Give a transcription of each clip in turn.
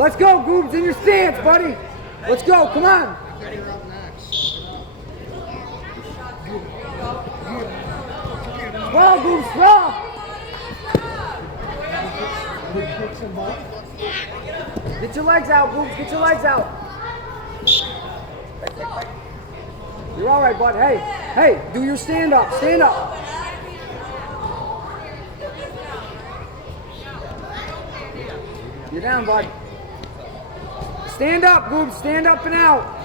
Let's go, Goobs, in your stance, buddy. Let's go, come on. Swell, Goobs, swell. Get your legs out, Goobs, get your legs out. You're all right, bud. Hey, do your stand up, stand up. You're down, bud. Stand up, Goobs, stand up and out.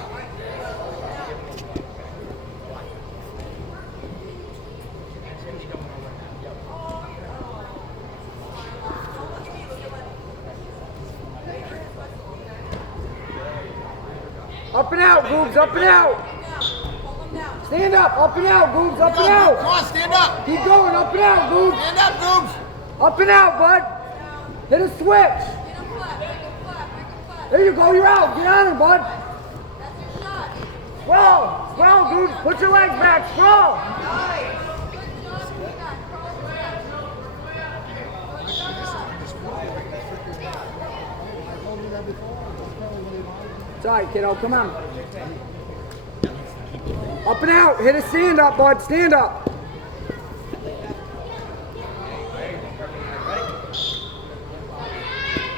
Up and out, Goobs, up and out. Stand up and out, Goobs, up and out. Come on, stand up. Keep going, up and out, Goobs. Stand up, Goobs. Up and out, bud. Hit a switch. There you go, you're out. Get on her, bud. Sprawl, sprawl, Goobs. Put your legs back, sprawl. It's all right, kiddo, come on. Up and out, hit a stand up, bud, stand up.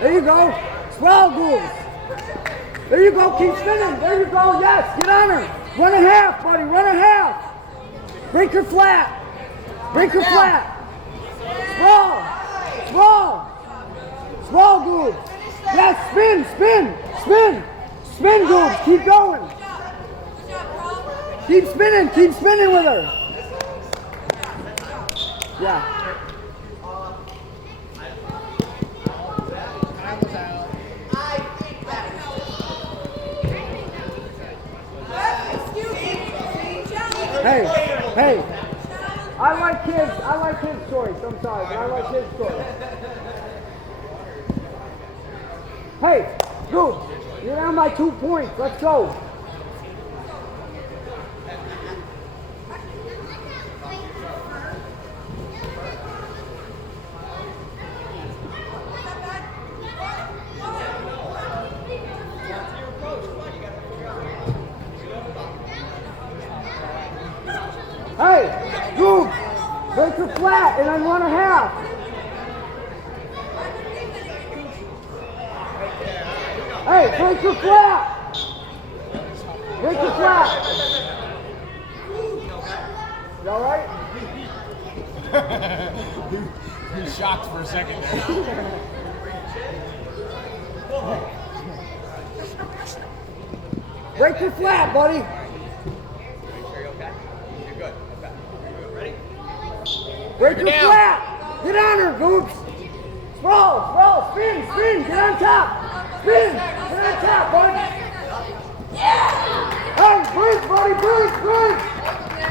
There you go, swell, Goobs. There you go, keep spinning, there you go, yes, get on her. Run a half, buddy, run a half. Break her flat, break her flat. Sprawl, sprawl, sprawl, Goobs. Yes, spin, spin, spin. Spin, Goobs, keep going. Keep spinning with her. Yeah. Hey. I like kids' choice. I'm sorry, but I like kids' choice. Hey, Goobs. You're down by 2 points. Let's go. Hey, Goobs, break her flat and then run a half. Hey, break your flat! Break your flat! You alright? He's shocked for a second there. Break your flat, buddy! Make sure you're okay. You're good. Okay. You're ready? Break your flat! Get on her, Goobs! Sprawl, spin, get on top! Spin! Get on top, buddy! Hey, breathe, buddy, breathe!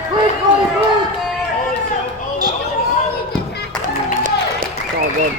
Breathe, buddy, breathe! It's all good.